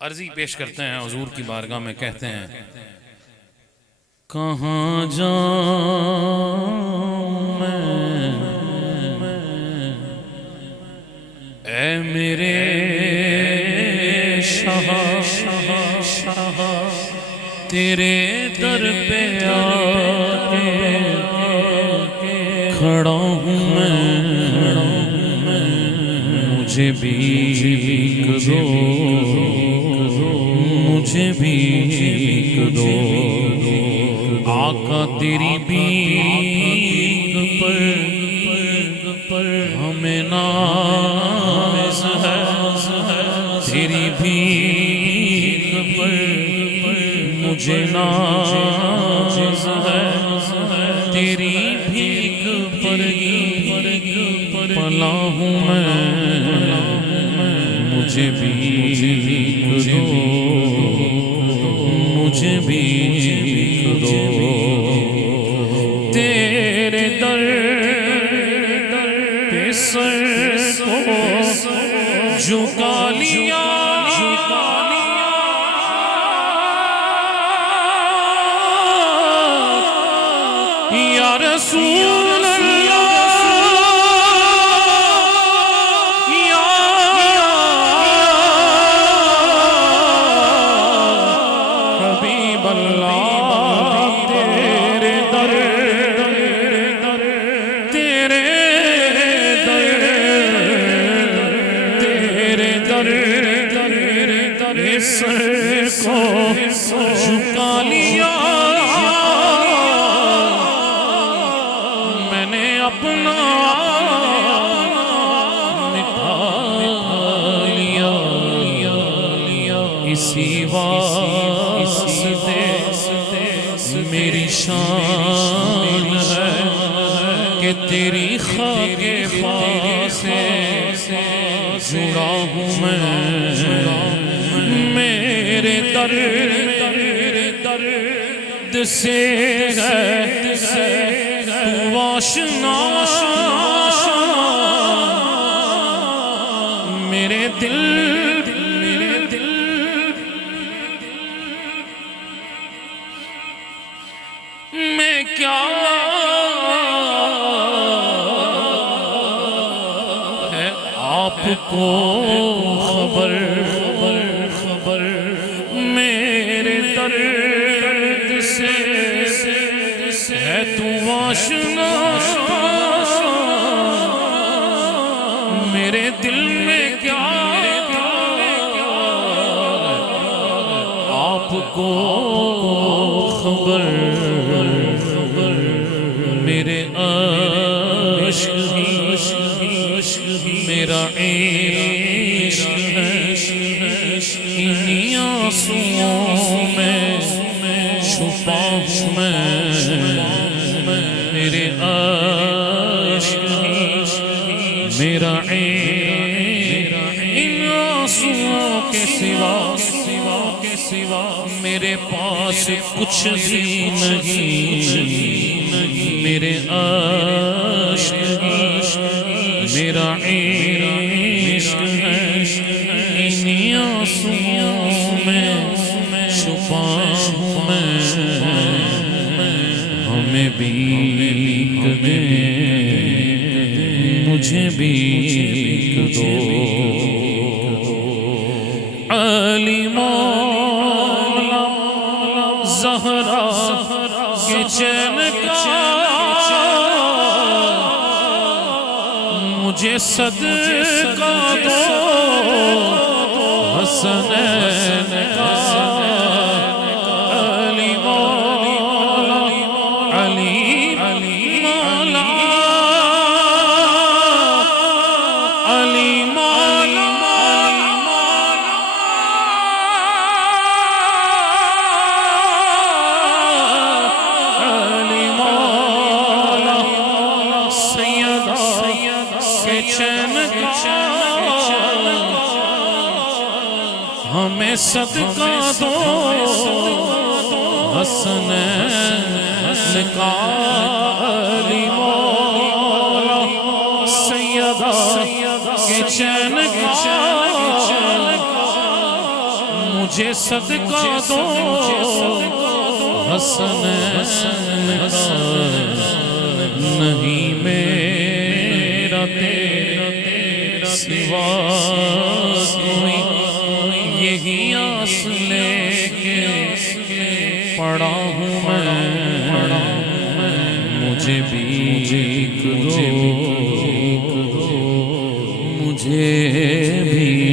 عرضی پیش کرتے ہیں حضور کی بارگاہ میں، کہتے ہیں کہاں جاؤں میں اے میرے شاہ تیرے در پہ آ کے کھڑا ہوں میں، مجھے بھیک دو، مجھے بھیک دو آقا تیری بھیک پر ہمیں ناز ہے، تیری بھیک پر مجھے ناز ہے، تیری بھیک پر پلا ہوں میں، مجھے بھیک دو، مجھے بھیک دو، تیرے در پہ سر کو جھکا لیا، یا رسول سر کو جھکا لیا، میں نے اپنا مٹا لیا، اسی واسطے میری شان ہے کہ تیری خاک پا سے جڑا ہوں میں، میرے درد سے ہے تو آشنا، میرے دل میں کیا ہے آپ کو خبر، میرے درد سے ہے تو آشنا، میرے دل میں کیا آپ کو خبر، میرے عشق میرا عشق ہے، انہی آنسوؤں میں چھپا ہوں میں، میرے عشق میرا عشق ان آنسوؤں کے سوا میرے پاس کچھ بھی نہیں، میرے عشق میرا عشق ہے، انہی آنسوؤں میں چھپا ہوں میں، ہمیں بھیک دے، مجھے بھیک دو، علی مولا زہرا کے چین کا مجھے صدقہ دو، حسنین کا علی مولا، علی مولا، علی مولا، علی مولا سیدہ کے چین کا ہمیں صدقہ دو، حسنین کا علی مولا سیدہ کے چین کا مجھے صدقہ دو حسنین کا نہیں میرا تیرا سوا کوئی یہی آس لے کے پڑا ہوں میں مجھے بھی دو مجھے بھی